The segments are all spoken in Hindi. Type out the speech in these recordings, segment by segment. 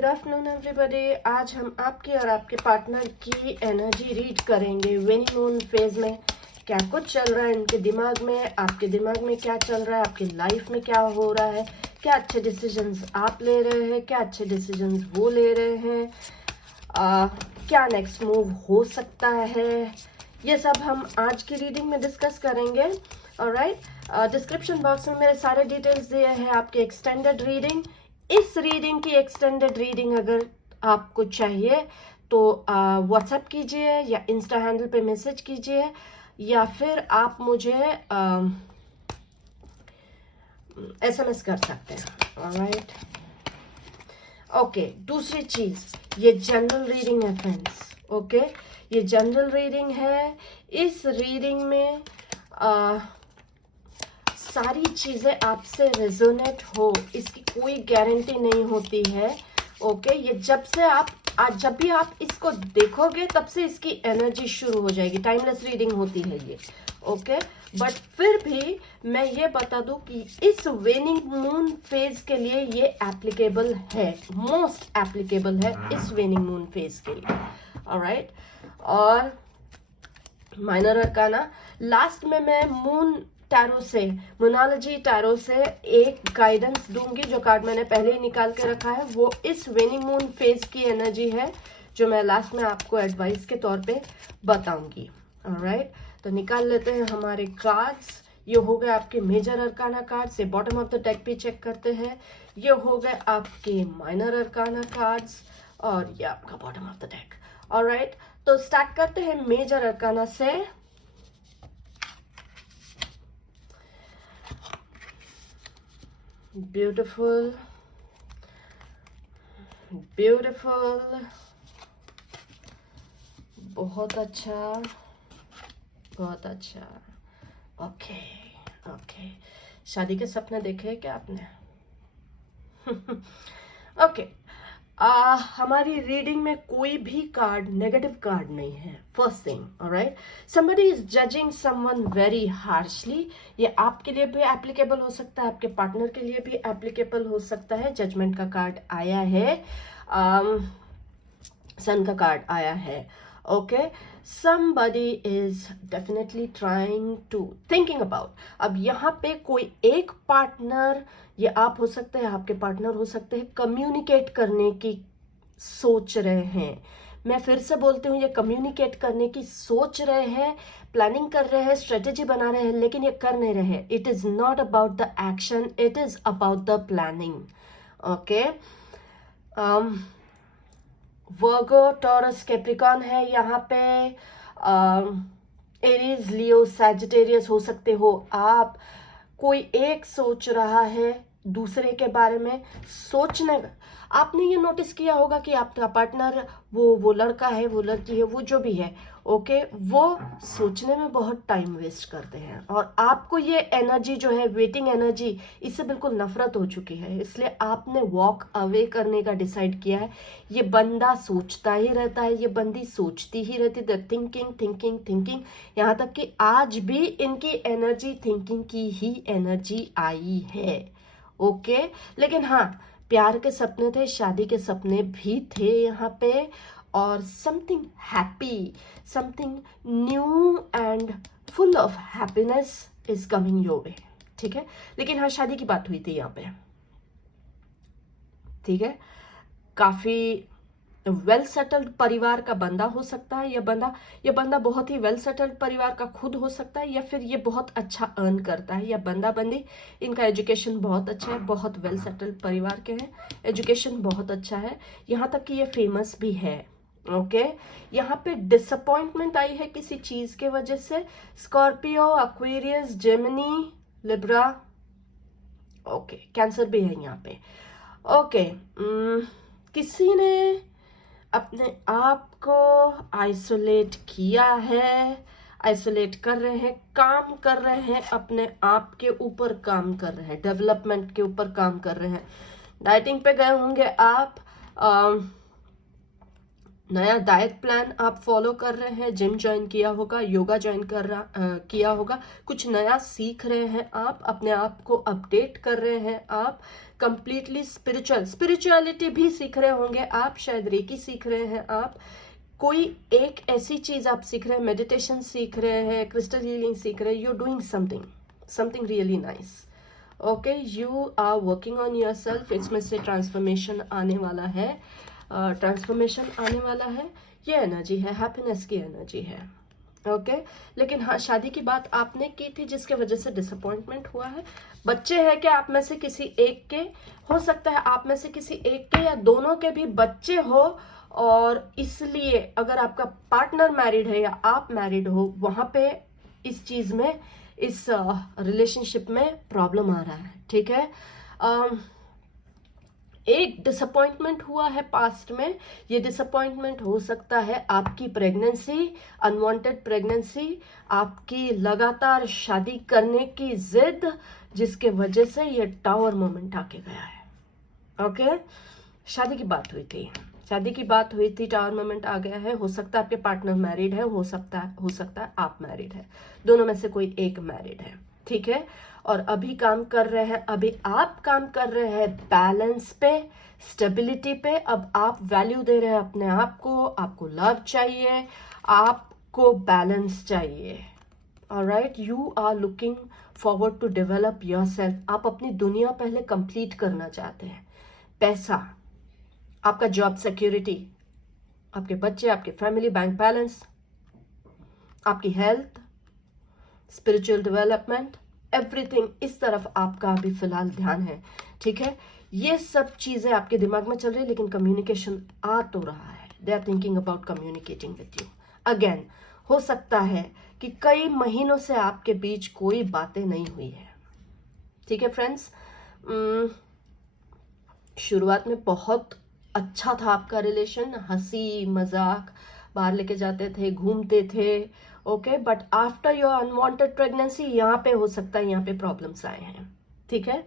Good afternoon everybody. आज हम आपके और आपके पार्टनर की एनर्जी रीड करेंगे। वेनिंग मून फेज में क्या कुछ चल रहा है इनके दिमाग में, आपके दिमाग में क्या चल रहा है, आपकी लाइफ में क्या हो रहा है, क्या अच्छे डिसीजंस आप ले रहे हैं, क्या अच्छे डिसीजंस वो ले रहे हैं, क्या नेक्स्ट मूव हो सकता है, ये सब हम आज की रीडिंग में डिस्कस करेंगे। ऑलराइट, डिस्क्रिप्शन बॉक्स में मेरे सारे डिटेल्स दिए हैं आपके एक्सटेंडेड रीडिंग। इस रीडिंग की एक्सटेंडेड रीडिंग अगर आपको चाहिए तो व्हाट्सएप कीजिए या इंस्टा हैंडल पे मैसेज कीजिए या फिर आप मुझे एसएमएस कर सकते हैं। ऑलराइट, ओके, दूसरी चीज, ये जनरल रीडिंग है फ्रेंड्स। ओके, ये जनरल रीडिंग है। इस रीडिंग में सारी चीजें आपसे रेजोनेट हो इसकी कोई गारंटी नहीं होती है। ओके, ये जब भी आप इसको देखोगे तब से इसकी एनर्जी शुरू हो जाएगी। टाइमलेस रीडिंग होती है ये। ओके, बट फिर भी मैं ये बता दूं कि इस वेनिंग मून फेज के लिए ये एप्लीकेबल है, मोस्ट एप्लीकेबल है इस वेनिंग मून फेज के लिए। ऑलराइट, और माइनर अरकाना लास्ट में मैं मून टैरो से, मोनालॉजी टैरो से एक गाइडेंस दूंगी। जो कार्ड मैंने पहले ही निकाल के रखा है वो इस वेनिंग मून फेज की एनर्जी है जो मैं लास्ट में आपको एडवाइस के तौर पे बताऊंगी। ऑलराइट, तो निकाल लेते हैं हमारे कार्ड्स। ये हो गए आपके मेजर अरकाना कार्ड्स, ये बॉटम ऑफ द डेक भी चेक करते हैं। ये हो गए आपके माइनर अरकाना कार्ड्स और ये आपका bottom of the deck. Alright, तो स्टार्ट करते हैं मेजर अरकाना से। ब्यूटिफुल, ब्यूटिफुल, बहुत अच्छा, बहुत अच्छा। ओके, ओके, शादी के सपने देखे हैं क्या आपने? ओके, हमारी रीडिंग में कोई भी कार्ड नेगेटिव कार्ड नहीं है। First thing, alright, somebody is judging someone very harshly. ये आपके लिए भी एप्लीकेबल हो सकता है, आपके पार्टनर के लिए भी एप्लीकेबल हो सकता है। जजमेंट का कार्ड आया है, सन का कार्ड आया है। Okay, somebody is definitely trying to thinking about। अब यहाँ पे कोई एक पार्टनर, ये आप हो सकते हैं, आपके पार्टनर हो सकते हैं, कम्युनिकेट करने की सोच रहे हैं। मैं फिर से बोलती हूँ, ये कम्युनिकेट करने की सोच रहे हैं, प्लानिंग कर रहे हैं, स्ट्रेटेजी बना रहे हैं, लेकिन ये कर नहीं रहे। It is not about the action, it is about the planning. Okay, Virgo, taurus, Capricorn है यहाँ पे। एरीज, लियो, सैजिटेरियस हो सकते हो आप। कोई एक सोच रहा है दूसरे के बारे में। सोचने, आपने ये नोटिस किया होगा कि आपका पार्टनर, वो लड़का है, वो लड़की है, वो जो भी है, ओके, वो सोचने में बहुत टाइम वेस्ट करते हैं और आपको ये एनर्जी जो है, वेटिंग एनर्जी, इससे बिल्कुल नफरत हो चुकी है। इसलिए आपने वॉक अवे करने का डिसाइड किया है। ये बंदा सोचता ही रहता है, ये बंदी सोचती ही रहती है, थिंकिंग थिंकिंग थिंकिंग, यहाँ तक कि आज भी इनकी एनर्जी थिंकिंग की ही एनर्जी आई है। ओके, लेकिन हाँ, प्यार के सपने थे, शादी के सपने भी थे यहाँ पे, और something happy, something new and full of happiness is coming your way. ठीक है, लेकिन हाँ, शादी की बात हुई थी यहाँ पे। ठीक है, काफी वेल सेटल्ड परिवार का बंदा हो सकता है। ये बंदा बहुत ही वेल सेटल्ड परिवार का खुद हो सकता है, या फिर ये बहुत अच्छा अर्न करता है, या बंदा बंदी, इनका एजुकेशन बहुत अच्छा है, बहुत वेल सेटल्ड परिवार के हैं, एजुकेशन बहुत अच्छा है, यहाँ तक कि ये फेमस भी है। ओके, यहाँ पे डिसअपॉइंटमेंट आई है किसी चीज के वजह से। Scorpio, Aquarius, Gemini, Libra, okay, cancer भी है यहाँ पे। ओके, किसी ने अपने आप को आइसोलेट किया है, आइसोलेट कर रहे हैं, काम कर रहे हैं, अपने आप के ऊपर काम कर रहे हैं, डेवलपमेंट के ऊपर काम कर रहे हैं। डाइटिंग पे गए होंगे आप, नया डाइट प्लान आप फॉलो कर रहे हैं, जिम ज्वाइन किया होगा, योगा ज्वाइन किया होगा, कुछ नया सीख रहे हैं आप, अपने आप को अपडेट कर रहे हैं आप, कंप्लीटली स्पिरिचुअलिटी भी सीख रहे होंगे आप, शायद रेकी सीख रहे हैं आप, कोई एक ऐसी चीज आप सीख रहे हैं, मेडिटेशन सीख रहे हैं, क्रिस्टल हीलिंग सीख रहे हैं, you doing something really nice. Okay, you are working on yourself, इसमें से ट्रांसफॉर्मेशन आने वाला है, आने वाला है। ये एनर्जी है, हैप्पीनेस की एनर्जी है। ओके लेकिन हाँ, शादी की बात आपने की थी जिसके वजह से डिसअपॉइंटमेंट हुआ है। बच्चे हैं क्या आप में से किसी एक के, हो सकता है आप में से किसी एक के या दोनों के भी बच्चे हो, और इसलिए अगर आपका पार्टनर मैरिड है या आप मैरिड हो, वहां पे इस चीज में, इस रिलेशनशिप में प्रॉब्लम आ रहा है। ठीक है, एक डिसअपॉइंटमेंट हुआ है पास्ट में, ये डिसअपॉइंटमेंट हो सकता है आपकी प्रेगनेंसी, अनवांटेड प्रेगनेंसी, आपकी लगातार शादी करने की जिद, जिसके वजह से ये टावर मोमेंट आके गया है। ओके, शादी की बात हुई थी, टावर मोमेंट आ गया है। हो सकता है आपके पार्टनर मैरिड है, हो सकता है आप मैरिड है, दोनों में से कोई एक मैरिड है। ठीक है, और अभी आप काम कर रहे हैं बैलेंस पे, स्टेबिलिटी पे। अब आप वैल्यू दे रहे हैं अपने आप को, आपको लव चाहिए, आपको बैलेंस चाहिए। Alright, you are looking forward to develop yourself. आप अपनी दुनिया पहले कंप्लीट करना चाहते हैं। पैसा, आपका जॉब सिक्योरिटी, आपके बच्चे, आपके फैमिली, बैंक बैलेंस, आपकी हेल्थ, स्पिरिचुअल डेवलपमेंट, एवरीथिंग, इस तरफ आपका अभी फिलहाल ध्यान है। ठीक है, ये सब चीजें आपके दिमाग में चल रही है, लेकिन कम्युनिकेशन आ तो रहा है। They are thinking about communicating with you again. हो सकता है कि कई महीनों से आपके बीच कोई बातें नहीं हुई है। ठीक है फ्रेंड्स, शुरुआत में बहुत अच्छा था आपका रिलेशन, हंसी मजाक, बाहर लेके जाते थे, घूमते थे। Okay, but after your unwanted pregnancy यहाँ पे हो सकता है, यहाँ पे प्रॉब्लम्स आए हैं। ठीक है,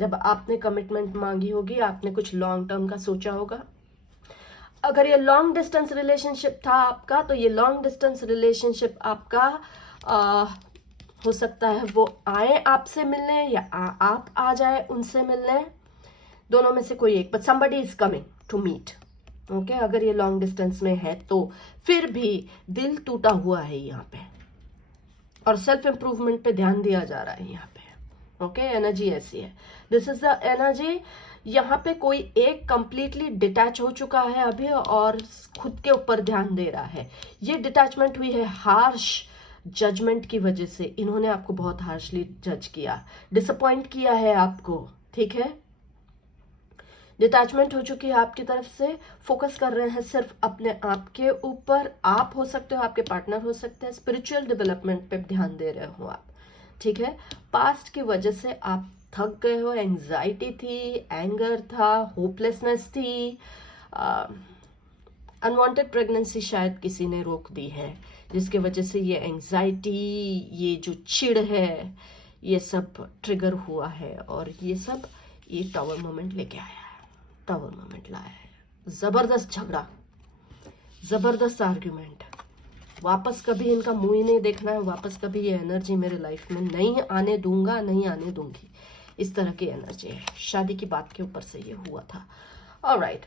जब आपने कमिटमेंट मांगी होगी, आपने कुछ लॉन्ग टर्म का सोचा होगा। अगर ये लॉन्ग डिस्टेंस रिलेशनशिप था आपका, तो ये लॉन्ग डिस्टेंस रिलेशनशिप आपका हो सकता है वो आए आपसे मिलने, या आप आ जाए उनसे मिलने, दोनों में से कोई एक, but somebody is coming to meet। Okay, अगर ये लॉन्ग डिस्टेंस में है तो फिर भी दिल टूटा हुआ है यहाँ पे, और सेल्फ इंप्रूवमेंट पे ध्यान दिया जा रहा है यहाँ पे। ओके, एनर्जी ऐसी है, दिस इज द एनर्जी। यहाँ पे कोई एक कंप्लीटली डिटैच हो चुका है अभी, और खुद के ऊपर ध्यान दे रहा है। ये डिटैचमेंट हुई है हार्श जजमेंट की वजह से। इन्होंने आपको बहुत हार्शली जज किया, डिसअपॉइंट किया है आपको। ठीक है, डिटैचमेंट हो चुकी है आपकी तरफ से, फोकस कर रहे हैं सिर्फ अपने आप के ऊपर। आप हो सकते हो, आपके पार्टनर हो सकते हैं, स्पिरिचुअल डेवलपमेंट पे ध्यान दे रहे हो आप। ठीक है, पास्ट की वजह से आप थक गए हो, एंजाइटी थी, एंगर था, होपलेसनेस थी, अनवांटेड प्रेगनेंसी शायद किसी ने रोक दी है, जिसके वजह से ये एंजाइटी, ये जो चिढ़ है, ये सब ट्रिगर हुआ है, और ये टावर मोमेंट लेके आया है, टावर मोमेंट लाया है। जबरदस्त झगड़ा, जबरदस्त आर्ग्यूमेंट, वापस कभी इनका मुंह ही नहीं देखना है, वापस कभी ये एनर्जी मेरे लाइफ में नहीं आने दूंगा, नहीं आने दूंगी, इस तरह की एनर्जी है। शादी की बात के ऊपर से ये हुआ था। ऑलराइट,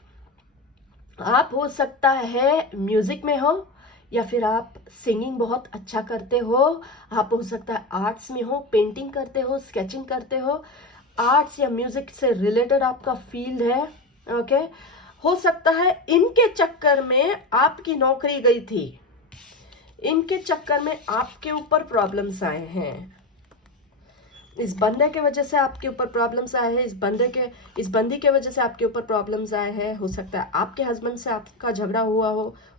आप हो सकता है म्यूजिक में हो, या फिर आप सिंगिंग बहुत अच्छा करते हो, आप हो सकता है आर्ट्स में हो, पेंटिंग करते हो, स्केचिंग करते हो, आर्ट्स या म्यूजिक से रिलेटेड आपका फील्ड है। ओके, हो सकता है इनके चक्कर में आपकी नौकरी गई थी, इनके चक्कर में आपके ऊपर प्रॉब्लम्स आए हैं, इस बंदे के वजह से आपके ऊपर प्रॉब्लम्स आए हैं, इस बंदी के वजह से आपके ऊपर प्रॉब्लम्स आए हैं। हो सकता है आपके हस्बैंड से आपका झगड़ा हुआ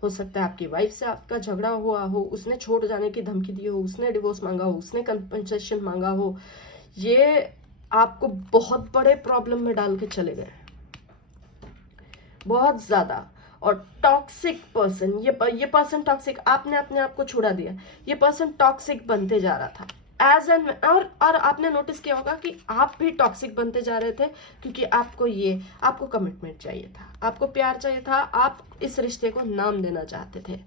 हो सकता है आपकी वाइफ से आपका झगड़ा हुआ हो, उसने छोड़ जाने की धमकी दी हो, उसने डिवोर्स मांगा हो, उसने कंपनसेशन मांगा हो, ये आपको बहुत बड़े प्रॉब्लम में डाल के चले गए, बहुत ज्यादा। और टॉक्सिक पर्सन, ये पर्सन टॉक्सिक, आपने अपने आप को छुड़ा दिया, ये पर्सन टॉक्सिक बनते जा रहा था। एज एन और आपने नोटिस किया होगा कि आप भी टॉक्सिक बनते जा रहे थे, क्योंकि आपको कमिटमेंट चाहिए था, आपको प्यार चाहिए था, आप इस रिश्ते को नाम देना चाहते थे,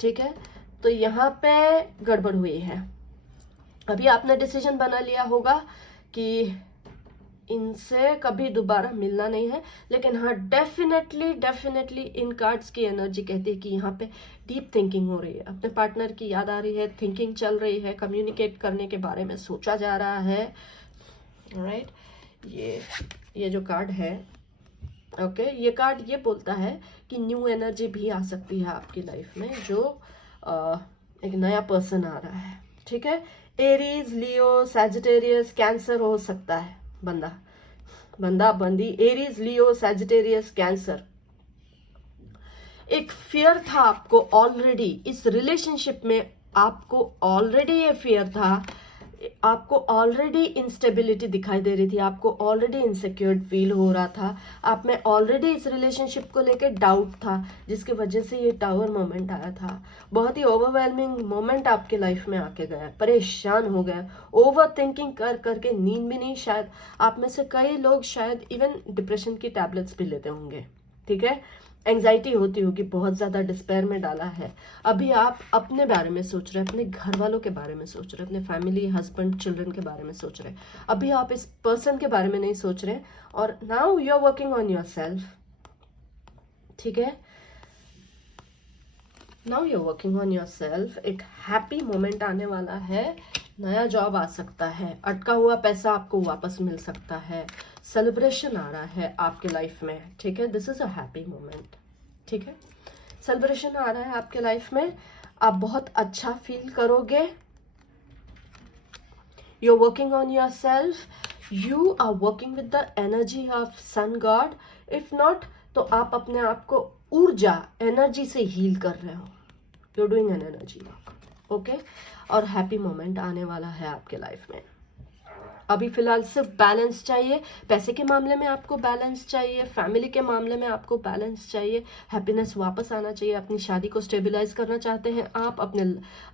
ठीक है। तो यहाँ पे गड़बड़ हुई है। अभी आपने डिसीजन बना लिया होगा कि इनसे कभी दोबारा मिलना नहीं है, लेकिन हाँ डेफिनेटली इन कार्ड्स की एनर्जी कहती है कि यहाँ पे डीप थिंकिंग हो रही है, अपने पार्टनर की याद आ रही है, थिंकिंग चल रही है, कम्युनिकेट करने के बारे में सोचा जा रहा है, राइट। ये जो कार्ड है, ओके, ये कार्ड ये बोलता है कि न्यू एनर्जी भी आ सकती है आपकी लाइफ में, जो एक नया पर्सन आ रहा है, ठीक है। एरीज, लियो, सैजिटेरियस, कैंसर हो सकता है बंदा बंदी, एरीज, लियो, सैजिटेरियस, कैंसर। एक फियर था आपको ऑलरेडी इस रिलेशनशिप में, आपको ऑलरेडी ये फियर था, आपको ऑलरेडी इंस्टेबिलिटी दिखाई दे रही थी, आपको ऑलरेडी इनसिक्योर फील हो रहा था, आप में ऑलरेडी इस रिलेशनशिप को लेकर डाउट था, जिसकी वजह से ये टावर मोमेंट आया था। बहुत ही ओवरवेलमिंग मोमेंट आपके लाइफ में आके गया, परेशान हो गए, ओवर थिंकिंग कर करके नींद भी नहीं, शायद आप में से कई लोग शायद इवन डिप्रेशन की टैबलेट्स भी लेते होंगे, ठीक है। एंजाइटी होती होगी, बहुत ज्यादा डिस्पेयर में डाला है। अभी आप अपने बारे में सोच रहे हैं, अपने घर वालों के बारे में सोच रहे हैं, अपने फैमिली, हस्बैंड, चिल्ड्रन के बारे में सोच रहे हैं। अभी आप इस पर्सन के बारे में नहीं सोच रहे, और now you are working on yourself, ठीक है। Now you are working on yourself. एक हैप्पी मोमेंट आने वाला है, नया जॉब आ सकता है, अटका हुआ पैसा आपको वापस मिल सकता है, सेलिब्रेशन आ रहा है आपके लाइफ में, ठीक है। This is a happy moment, ठीक है। सेलिब्रेशन आ रहा है आपके लाइफ में, आप बहुत अच्छा फील करोगे। You are working on yourself, you are working with the energy of sun god. If not तो आप अपने आप को ऊर्जा, एनर्जी से हील कर रहे हो, you are doing an energy work, okay. और हैप्पी मोमेंट आने वाला है आपके लाइफ में। अभी फिलहाल सिर्फ बैलेंस चाहिए, पैसे के मामले में आपको बैलेंस चाहिए, फैमिली के मामले में आपको बैलेंस चाहिए, हैप्पीनेस वापस आना चाहिए। अपनी शादी को स्टेबलाइज करना चाहते हैं आप,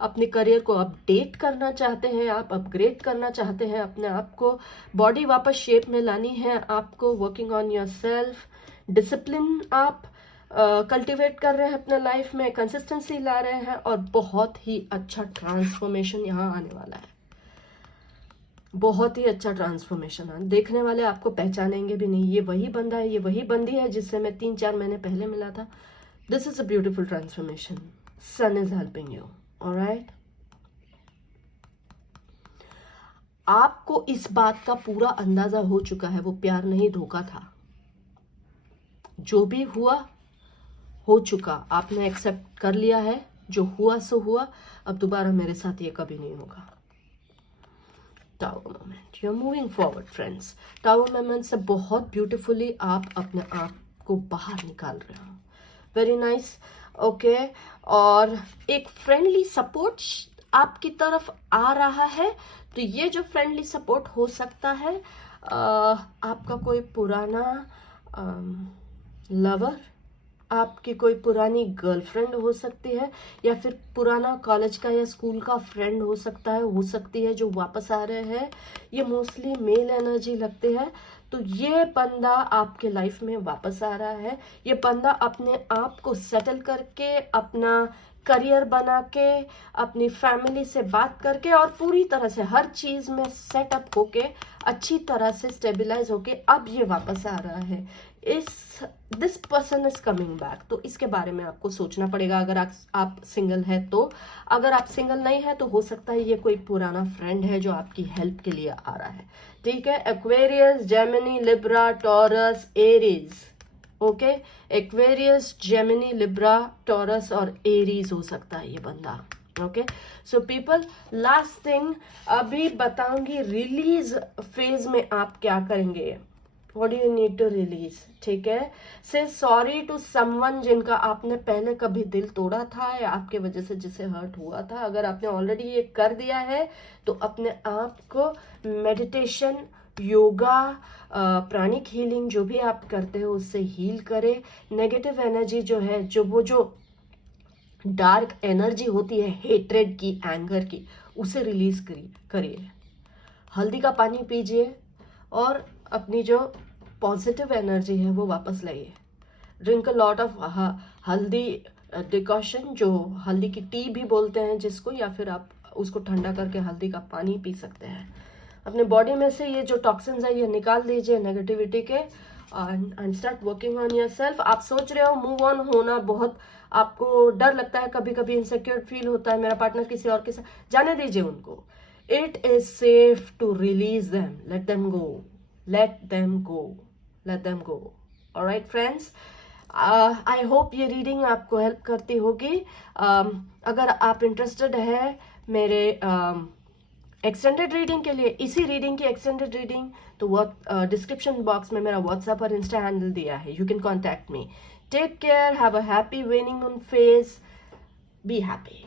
अपने करियर को अपडेट करना चाहते हैं आप, अपग्रेड करना चाहते हैं अपने आप को, बॉडी वापस शेप में लानी है आपको, working on your self, discipline आप कल्टिवेट कर रहे हैं अपने लाइफ में, कंसिस्टेंसी ला रहे हैं, और बहुत ही अच्छा ट्रांसफॉर्मेशन यहाँ आने वाला है, बहुत ही अच्छा ट्रांसफॉर्मेशन है। देखने वाले आपको पहचानेंगे भी नहीं, ये वही बंदा है, ये वही बंदी है जिससे मैं 3-4 महीने पहले मिला था। This is a beautiful transformation, sun is helping you, alright. आपको इस बात का पूरा अंदाजा हो चुका है, वो प्यार नहीं धोखा था, जो भी हुआ हो चुका, आपने एक्सेप्ट कर लिया है, जो हुआ सो हुआ, अब दोबारा मेरे साथ ये कभी नहीं होगा। Tower moment, you are moving forward friends. Tower moment से बहुत ब्यूटीफुली आप अपने आप को बाहर निकाल रहे हो, वेरी नाइस, ओके। और एक फ्रेंडली सपोर्ट आपकी तरफ आ रहा है, तो ये जो फ्रेंडली सपोर्ट हो सकता है, आपका कोई पुराना लवर, आपकी कोई पुरानी गर्लफ्रेंड हो सकती है, या फिर पुराना कॉलेज का या स्कूल का फ्रेंड हो सकता है, हो सकती है, जो वापस आ रहे हैं। ये मोस्टली मेल एनर्जी लगती है, तो ये बंदा आपके लाइफ में वापस आ रहा है। ये बंदा अपने आप को सेटल करके, अपना करियर बना के, अपनी फैमिली से बात करके, और पूरी तरह से हर चीज में सेटअप होके, अच्छी तरह से स्टेबलाइज होके अब ये वापस आ रहा है। This person is coming back. तो इसके बारे में आपको सोचना पड़ेगा, अगर आप सिंगल है तो। अगर आप सिंगल नहीं है तो हो सकता है ये कोई पुराना फ्रेंड है जो आपकी हेल्प के लिए आ रहा है, ठीक है। Aquarius, Gemini, Libra, Taurus, Aries, okay. Aquarius, Gemini, Libra, Taurus और एरीज हो सकता है ये बंदा, okay. So people, last thing अभी बताऊंगी, रिलीज फेज में आप क्या करेंगे, what do you need to release, ठीक है। से सॉरी टू समवन जिनका आपने पहले कभी दिल तोड़ा था, या आपके वजह से जिसे हर्ट हुआ था। अगर आपने ऑलरेडी ये कर दिया है तो अपने आप को मेडिटेशन, योगा, प्राणिक हीलिंग, जो भी आप करते हो उससे हील करें। नेगेटिव एनर्जी जो है, जो डार्क एनर्जी होती है हेट्रेड की, एंगर की, उसे रिलीज करिए। हल्दी का पानी पीजिए और अपनी जो पॉजिटिव एनर्जी है वो वापस लाइए। ड्रिंक अ लॉट ऑफ हल्दी डिकॉशन, जो हल्दी की टी भी बोलते हैं जिसको, या फिर आप उसको ठंडा करके हल्दी का पानी पी सकते हैं। अपने बॉडी में से ये जो टॉक्सिन्स है ये निकाल दीजिए नेगेटिविटी के, and start working on your self. आप सोच रहे हो मूव ऑन होना, बहुत आपको डर लगता है, कभी कभी इनसिक्योर फील होता है, मेरा पार्टनर किसी और के साथ, जाने दीजिए उनको। It is safe to release them, let them go, let them go, let them go. Alright friends, I hope ये रीडिंग आपको हेल्प करती होगी। अगर आप इंटरेस्टेड है मेरे एक्सटेंडेड रीडिंग के लिए, इसी रीडिंग की एक्सटेंडेड रीडिंग, तो वो डिस्क्रिप्शन बॉक्स में मेरा व्हाट्सएप और इंस्टा हैंडल दिया है, you can contact me. Take care, have a happy winning on face, be happy.